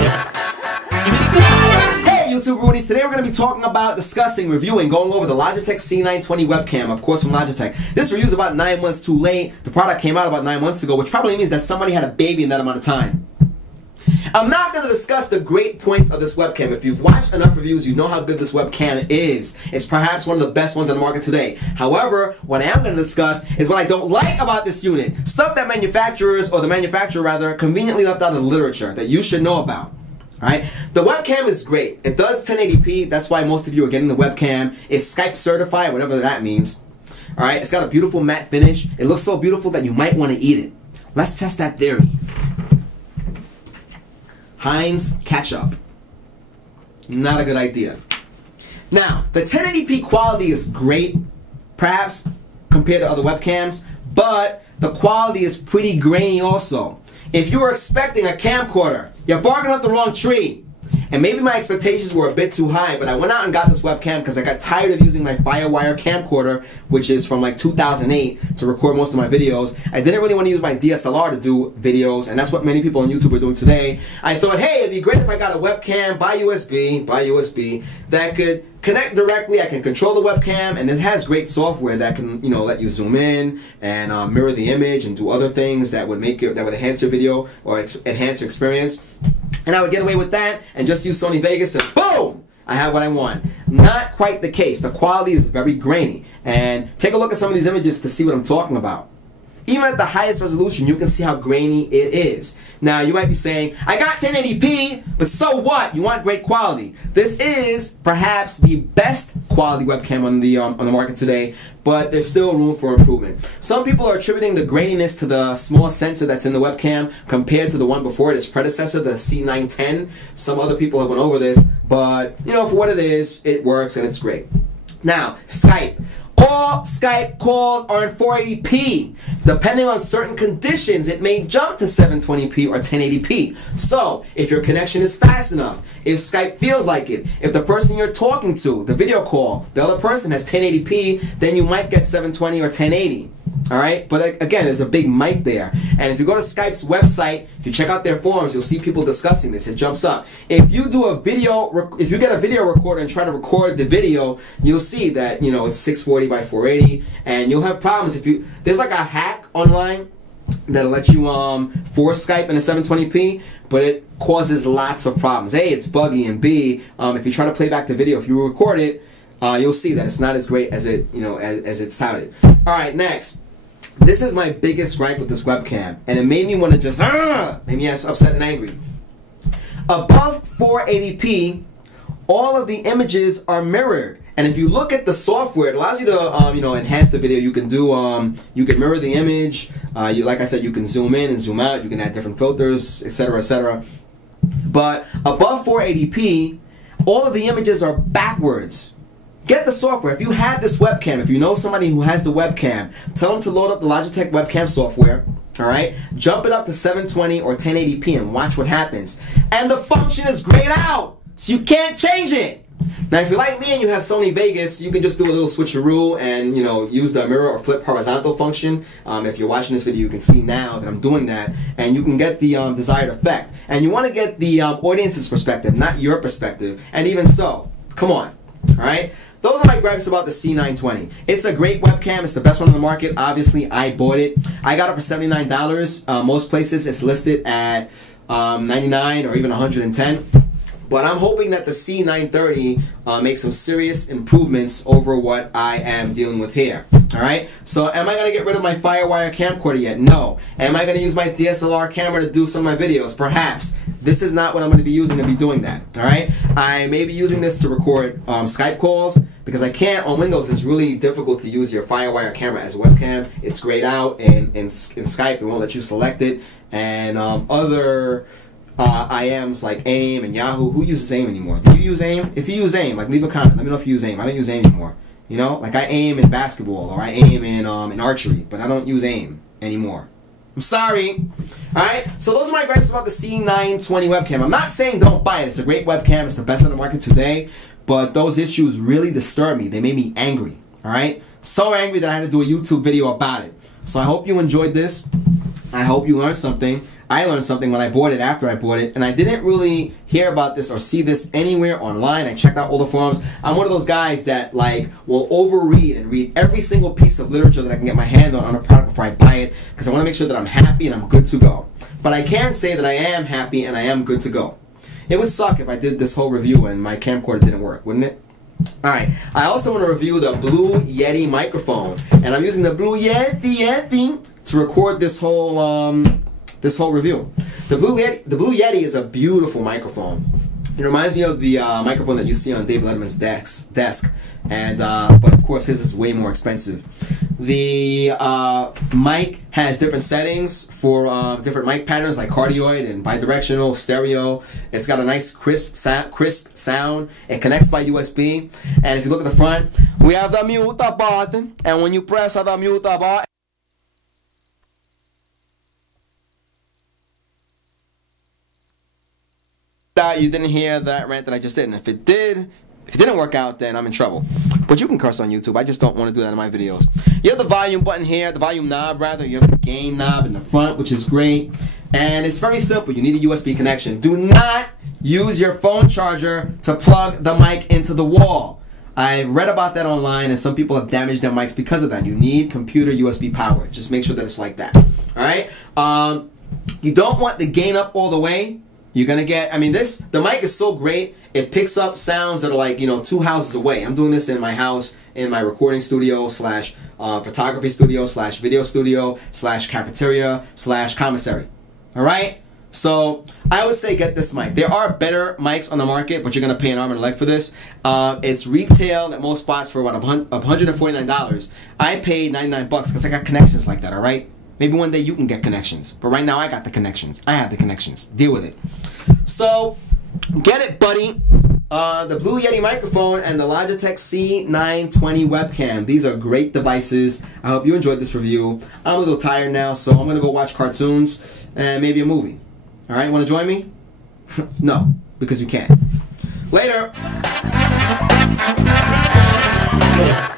Hey YouTube Roonies, today we're going to be talking about, discussing, reviewing, going over the Logitech C920 webcam, of course from Logitech. This review is about 9 months too late. The product came out about 9 months ago, which probably means that somebody had a baby in that amount of time. I'm not going to discuss the great points of this webcam. If you've watched enough reviews, you know how good this webcam is. It's perhaps one of the best ones on the market today. However, what I am going to discuss is what I don't like about this unit. Stuff that manufacturers, or the manufacturer rather, conveniently left out of the literature that you should know about. Alright? The webcam is great. It does 1080p. That's why most of you are getting the webcam. It's Skype certified, whatever that means. Alright? It's got a beautiful matte finish. It looks so beautiful that you might want to eat it. Let's test that theory. Heinz ketchup. Not a good idea. Now, the 1080p quality is great, perhaps, compared to other webcams, but the quality is pretty grainy also. If you were expecting a camcorder, you're barking up the wrong tree. And maybe my expectations were a bit too high, but I went out and got this webcam because I got tired of using my Firewire camcorder, which is from like 2008, to record most of my videos. I didn't really want to use my DSLR to do videos, and that's what many people on YouTube are doing today. I thought, hey, it'd be great if I got a webcam by USB, that could connect directly. I can control the webcam, and it has great software that can, let you zoom in and mirror the image and do other things that would make it, that would enhance your video or enhance your experience. And I would get away with that and just use Sony Vegas and boom! I have what I want. Not quite the case. The quality is very grainy. And take a look at some of these images to see what I'm talking about. Even at the highest resolution, you can see how grainy it is. Now, you might be saying, I got 1080p, but so what? You want great quality. This is perhaps the best quality webcam on the market today, but there's still room for improvement. Some people are attributing the graininess to the small sensor that's in the webcam compared to the one before it, its predecessor, the C910. Some other people have went over this, but, for what it is, it works and it's great. Now, Skype. All Skype calls are in 480p. Depending on certain conditions, it may jump to 720p or 1080p. So, if your connection is fast enough, if Skype feels like it, if the person you're talking to, the video call, the other person has 1080p, then you might get 720 or 1080. Alright? But again, there's a big mic there. And if you go to Skype's website, if you check out their forums, you'll see people discussing this. It jumps up. If you do a video, if you get a video recorder and try to record the video, you'll see that, it's 640 by 480, and you'll have problems if you, there's like a hack online that'll let you force Skype in a 720p, but it causes lots of problems. A, it's buggy, and B, if you try to play back the video, if you record it, you'll see that it's not as great as it, as it's touted. Alright, next. This is my biggest gripe with this webcam, and it made me want to just, made me upset and angry. Above 480p, all of the images are mirrored. And if you look at the software, it allows you to, enhance the video. You can do, you can mirror the image. Like I said, you can zoom in and zoom out. You can add different filters, etc., etc. But above 480p, all of the images are backwards. Get the software. If you have this webcam, if you know somebody who has the webcam, tell them to load up the Logitech webcam software. Alright? Jump it up to 720 or 1080p and watch what happens. And the function is grayed out! So you can't change it! Now, if you're like me and you have Sony Vegas, you can just do a little switcheroo and, use the mirror or flip horizontal function. If you're watching this video, you can see now that I'm doing that, and you can get the desired effect. And you want to get the audience's perspective, not your perspective. And even so, come on. Alright? Those are my gripes about the C920. It's a great webcam. It's the best one on the market. Obviously, I bought it. I got it for $79. Most places it's listed at $99 or even $110. But I'm hoping that the C930 makes some serious improvements over what I am dealing with here. Alright? So am I going to get rid of my Firewire camcorder yet? No. Am I going to use my DSLR camera to do some of my videos? Perhaps. This is not what I'm going to be using to be doing that. Alright? I may be using this to record Skype calls because I can't, on Windows, it's really difficult to use your Firewire camera as a webcam. It's grayed out in Skype. It won't let you select it. And other IMs like AIM and Yahoo. Who uses AIM anymore? Do you use AIM? If you use AIM, like, leave a comment. Let me know if you use AIM. I don't use AIM anymore. Like I aim in basketball or I aim in archery, but I don't use AIM anymore. I'm sorry. Alright? So those are my gripes about the C920 webcam. I'm not saying don't buy it. It's a great webcam. It's the best on the market today. But those issues really disturb me. They made me angry. Alright? So angry that I had to do a YouTube video about it. So I hope you enjoyed this. I hope you learned something. I learned something when I bought it, after I bought it, and I didn't really hear about this or see this anywhere online. I checked out all the forums. I'm one of those guys that like will overread and read every single piece of literature that I can get my hand on a product before I buy it, because I want to make sure that I'm happy and I'm good to go. But I can say that I am happy and I am good to go. It would suck if I did this whole review and my camcorder didn't work, wouldn't it? Alright, I also want to review the Blue Yeti microphone, and I'm using the Blue Yeti to record this whole review. The Blue Yeti is a beautiful microphone. It reminds me of the microphone that you see on David Blane's desk, and but of course his is way more expensive. The mic has different settings for different mic patterns like cardioid and bidirectional, stereo. It's got a nice crisp sound. It connects by USB. And if you look at the front, we have the mute button. And when you press the mute button, you didn't hear that rant that I just did. And if it didn't work out, then I'm in trouble. But you can curse on YouTube. I just don't want to do that in my videos. You have the volume button here, the volume knob rather. You have the gain knob in the front, which is great. And it's very simple. You need a USB connection. Do not use your phone charger to plug the mic into the wall. I read about that online, and some people have damaged their mics because of that. You need computer USB power. Just make sure that it's like that. Alright? You don't want the gain up all the way. You're gonna get, the mic is so great, it picks up sounds that are like, 2 houses away. I'm doing this in my house, in my recording studio, slash photography studio, slash video studio, slash cafeteria, slash commissary. Alright? So, I would say get this mic. There are better mics on the market, but you're gonna pay an arm and a leg for this. It's retail at most spots for about $149. I paid $99 because I got connections like that, alright? Maybe one day you can get connections. But right now I got the connections. I have the connections. Deal with it. So, get it, buddy. The Blue Yeti microphone and the Logitech C920 webcam. These are great devices. I hope you enjoyed this review. I'm a little tired now, so I'm going to go watch cartoons and maybe a movie. Alright, want to join me? No, because you can't. Later! Yeah.